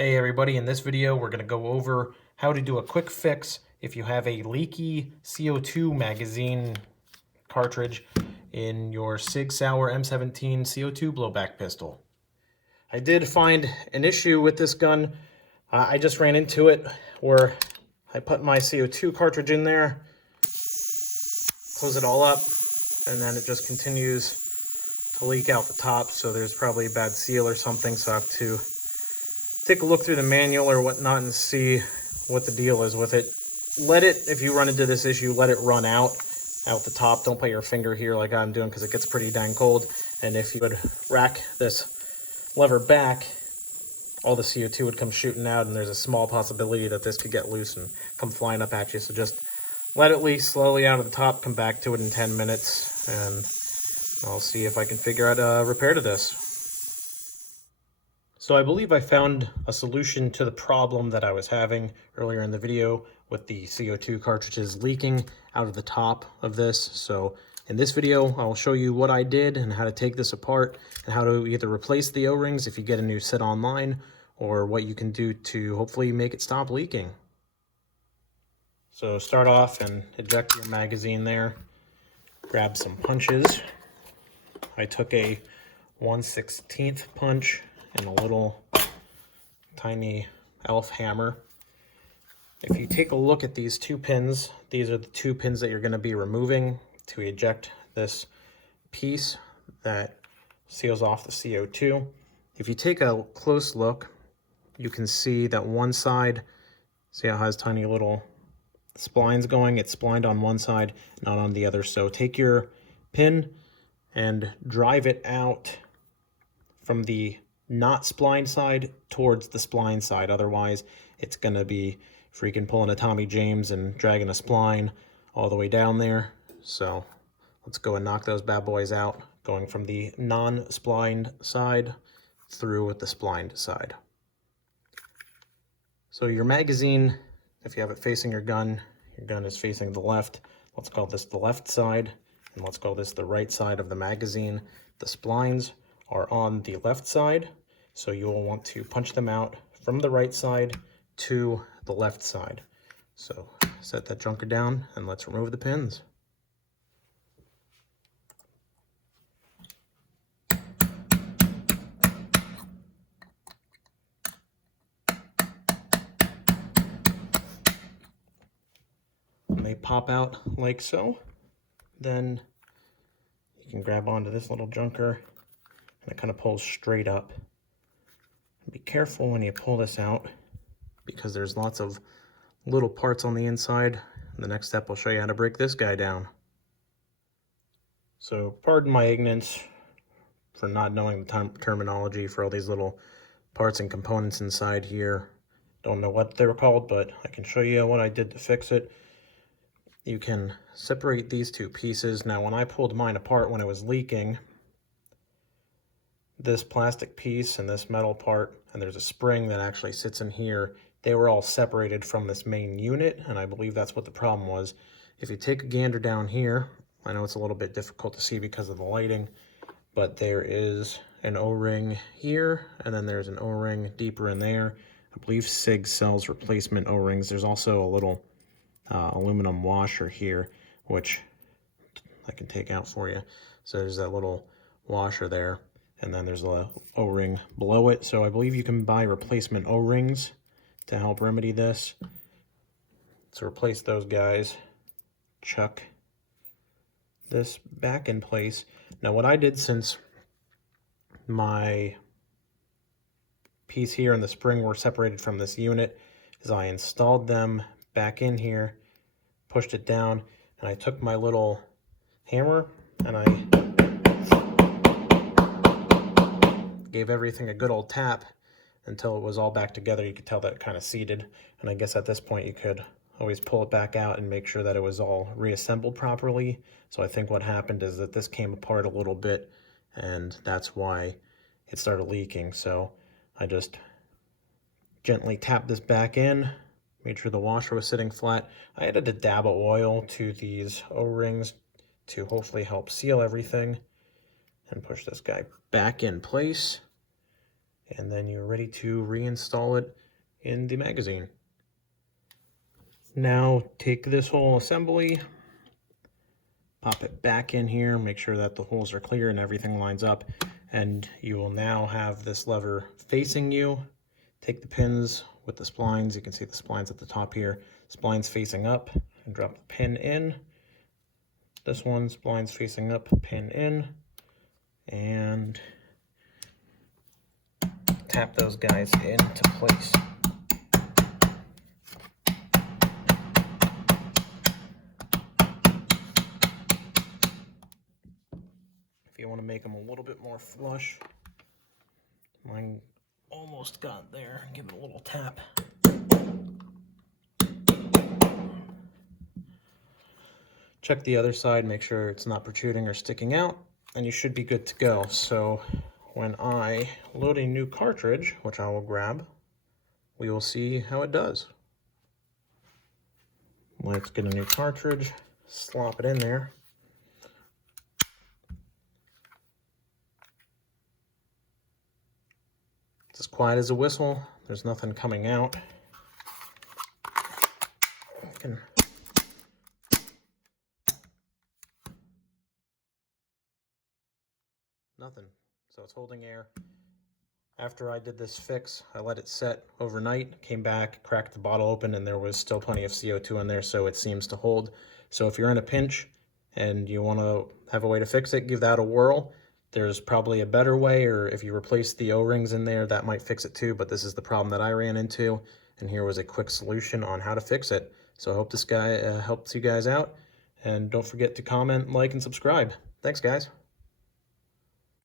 Hey everybody, in this video we're going to go over how to do a quick fix if you have a leaky CO2 magazine cartridge in your Sig Sauer M17 CO2 blowback pistol. I did find an issue with this gun. I just ran into it where I put my CO2 cartridge in there, close it all up, and then it just continues to leak out the top, so there's probably a bad seal or something, so I have to take a look through the manual or whatnot and see what the deal is with it. Let it, if you run into this issue, let it run out the top. Don't put your finger here like I'm doing because it gets pretty dang cold. And if you would rack this lever back, all the CO2 would come shooting out, and there's a small possibility that this could get loose and come flying up at you. So just let it leak slowly out of the top, come back to it in 10 minutes, and I'll see if I can figure out a repair to this. So I believe I found a solution to the problem that I was having earlier in the video with the CO2 cartridges leaking out of the top of this. So in this video, I'll show you what I did and how to take this apart and how to either replace the O-rings if you get a new set online, or what you can do to hopefully make it stop leaking. So start off and eject your magazine there. Grab some punches. I took a 1/16 punch and a little tiny elf hammer. If you take a look at these two pins, these are the two pins that you're going to be removing to eject this piece that seals off the CO2. If you take a close look, you can see that one side, see how it has tiny little splines going? It's splined on one side, not on the other. So take your pin and drive it out from the not spline side towards the spline side. Otherwise, it's going to be freaking pulling a Tommy James and dragging a spline all the way down there. So let's go and knock those bad boys out, going from the non-splined side through with the splined side. So your magazine, if you have it facing your gun is facing the left. Let's call this the left side, and let's call this the right side of the magazine. The splines are on the left side, so you will want to punch them out from the right side to the left side. So set that junker down and let's remove the pins. When they pop out like so, then you can grab onto this little junker and it kind of pulls straight up. Be careful when you pull this out because there's lots of little parts on the inside. The next step will show you how to break this guy down. So pardon my ignorance for not knowing the terminology for all these little parts and components inside here. Don't know what they were called, but I can show you what I did to fix it. You can separate these two pieces. Now when I pulled mine apart when it was leaking, this plastic piece and this metal part, and there's a spring that actually sits in here, they were all separated from this main unit, and I believe that's what the problem was. If you take a gander down here, I know it's a little bit difficult to see because of the lighting, but there is an O-ring here, and then there's an O-ring deeper in there. I believe Sig sells replacement O-rings. There's also a little aluminum washer here, which I can take out for you. So there's that little washer there, and then there's a O-ring below it. So I believe you can buy replacement O-rings to help remedy this. To replace those guys, chuck this back in place. Now what I did, since my piece here and the spring were separated from this unit, is I installed them back in here, pushed it down, and I took my little hammer and I gave everything a good old tap until it was all back together. You could tell that it kind of seated, and I guess at this point you could always pull it back out and make sure that it was all reassembled properly. So I think what happened is that this came apart a little bit, and that's why it started leaking. So I just gently tapped this back in, made sure the washer was sitting flat. I added a dab of oil to these O-rings to hopefully help seal everything, and push this guy back in place. and then you're ready to reinstall it in the magazine. Now take this whole assembly, pop it back in here, make sure that the holes are clear and everything lines up, and you will now have this lever facing you. Take the pins with the splines, you can see the splines at the top here, splines facing up, and drop the pin in. This one, splines facing up, pin in, and tap those guys into place. If you want to make them a little bit more flush, mine almost got there. Give it a little tap. Check the other side, make sure it's not protruding or sticking out, and you should be good to go. So when I load a new cartridge, which I will grab, we will see how it does. Let's get a new cartridge, slop it in there. It's as quiet as a whistle. There's nothing coming out. Nothing. So it's holding air. After I did this fix, I let it set overnight, came back, cracked the bottle open, and there was still plenty of CO2 in there, so it seems to hold. So if you're in a pinch and you want to have a way to fix it, give that a whirl. There's probably a better way, or if you replace the O-rings in there, that might fix it too, but this is the problem that I ran into, and here was a quick solution on how to fix it. So I hope this guy helps you guys out, and don't forget to comment, like, and subscribe. Thanks, guys.